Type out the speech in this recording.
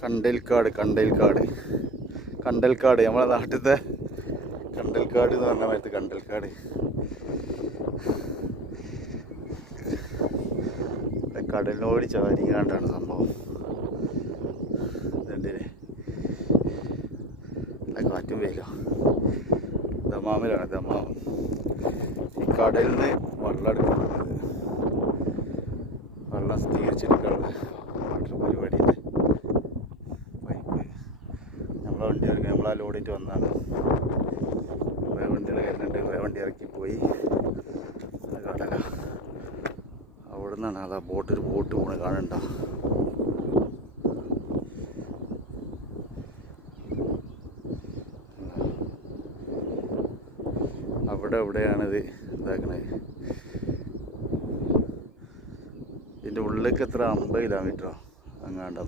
കണ്ടൽക്കാട് നമ്മളെ നാട്ടിലത്തെ കണ്ടൽക്കാട് എന്ന് പറഞ്ഞ മാതിരി കണ്ടൽക്കാട്. കടലിനോട് ചാരിങ്ങാണ്ടാണ് സംഭവം. ഇതുണ്ടില്ലേ, നല്ല കാറ്റും വെയിലോ. ദമാമിലാണ് ദമാം. ഈ കടലിൽ നിന്ന് വെള്ളം എടുക്കുന്നത്, വെള്ളം സ്ഥിരീകരിച്ചെടുക്കാനുള്ള വാട്ടർ പരിപാടിയിൽ പൈപ്പ് നമ്മളെ വണ്ടി ഇറക്കി, നമ്മളാ ലോഡിയിട്ട് വന്നതാണ്. കുറേ വണ്ടികൾ വരുന്നുണ്ട്, കുറേ വണ്ടി ഇറക്കി പോയി. കടല അവിടെ നിന്നാണ് അതാ ഒരു ബോട്ട് പോണ കാണണ്ട. എവിടെയാണിത് ഇതാക്കണത്. ഇതിൻ്റെ ഉള്ളിലേക്ക് എത്ര 50 കിലോമീറ്ററോ അങ്ങാണ്ടത്.